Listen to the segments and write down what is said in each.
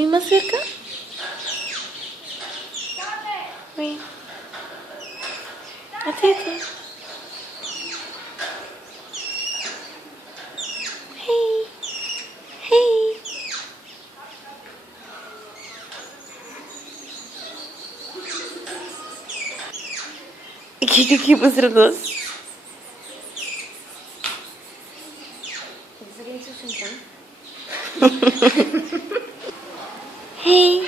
Subir más cerca. Oi. A teta. Hey. Hey. Какие поздравляю. Hey.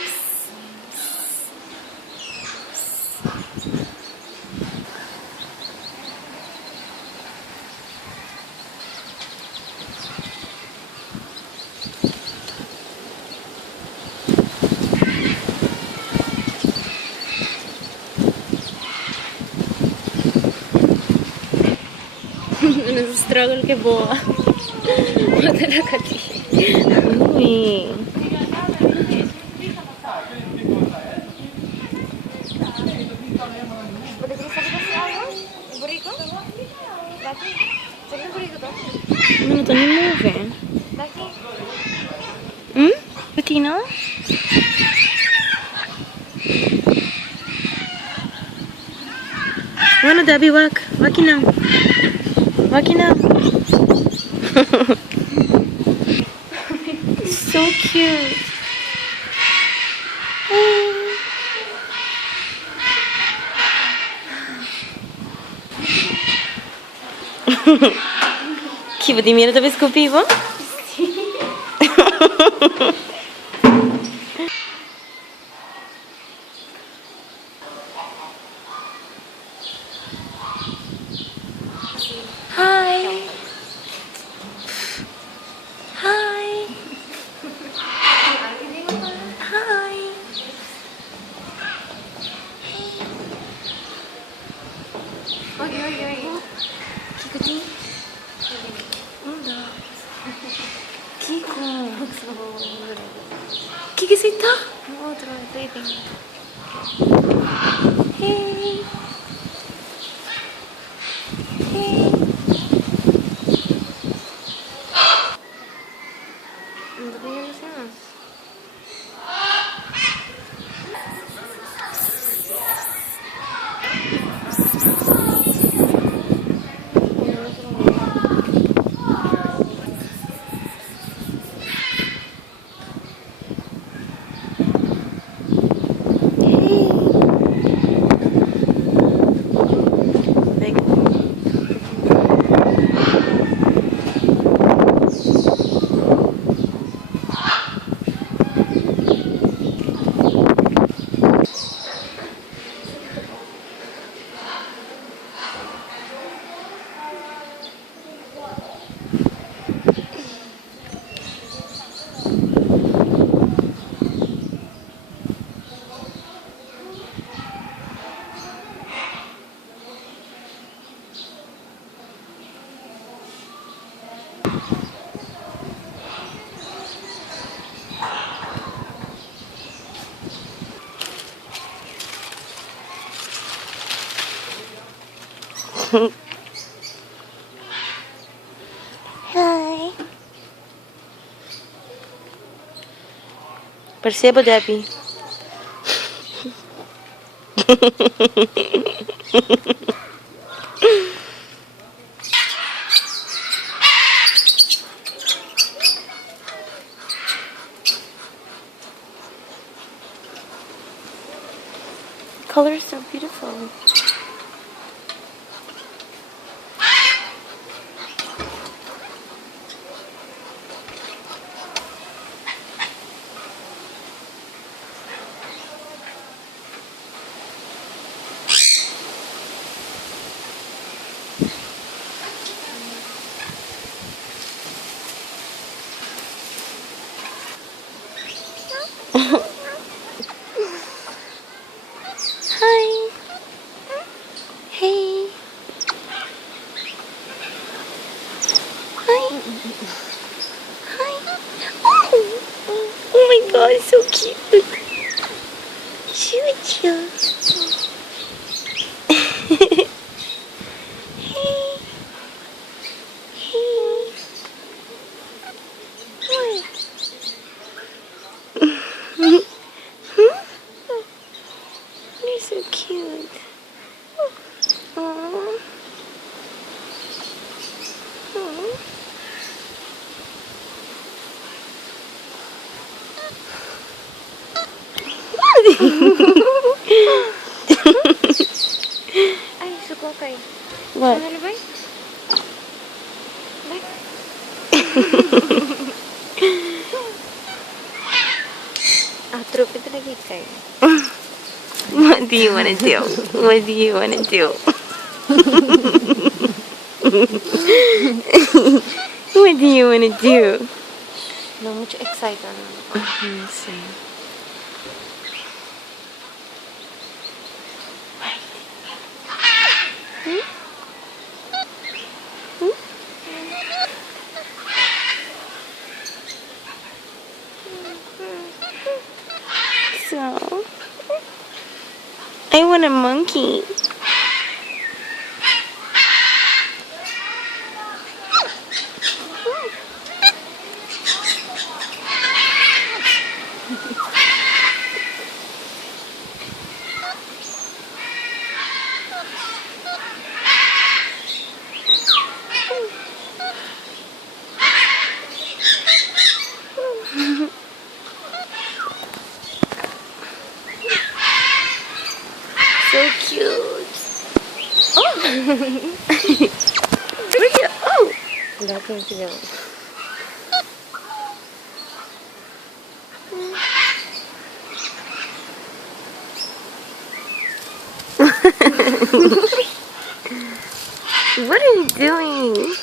Nos struggle che boa. Guarda la cattiva. Ui. Non to nie mówię. Bettina? Bueno, Debbie, walk. Walking now. Walking now. So cute. Chi Vladimir dove scoprivo? Sì. Hi. Hi. Hi. Oi. Kiko-chan? Kiko. Kiki sita? Oo, waiting. Hey. Hey. Ano ba yan siya? Hi. Percebo, Debbie. Colors so beautiful. Hi. Hey. Hi. Hi. Oh my god, it's so cute. Choo-choo. Hey. Hey. Hi. so cute. Aww. Aww. Ay, suko kay. What? Ano ba? True, ito lagi kay. What do you want to do? What do you want to do? What do you want to do? No, mucho excited. Let's see. So, I want a monkey. So cute. Oh! Bring it. Oh! Lahat yung sigaw. What are you doing?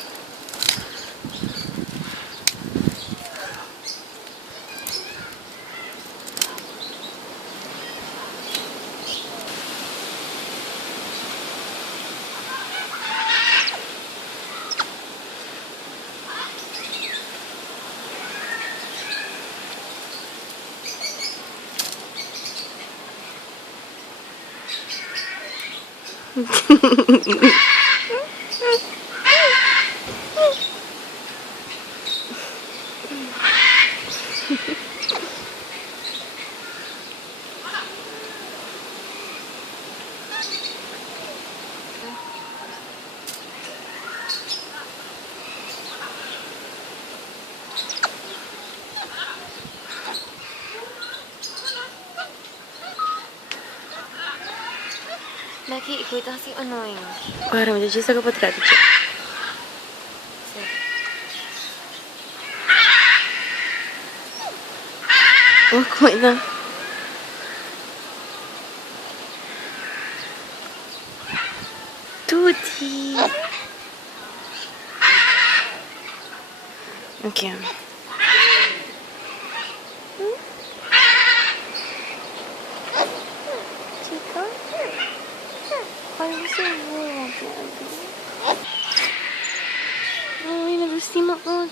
Laki, ikaw ito kasi annoying. Para mo dyan sa kapat ka. Oh, kumain na. Tuti. Okay. Chica? Parang gusto mo. Ay, nag-steam ako.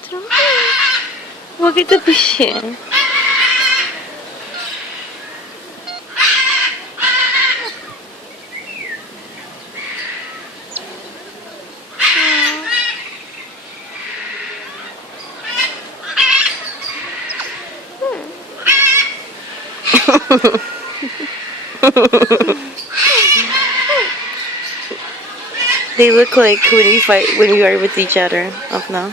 Huwag ito pa siya. They look like when we are with each other up now.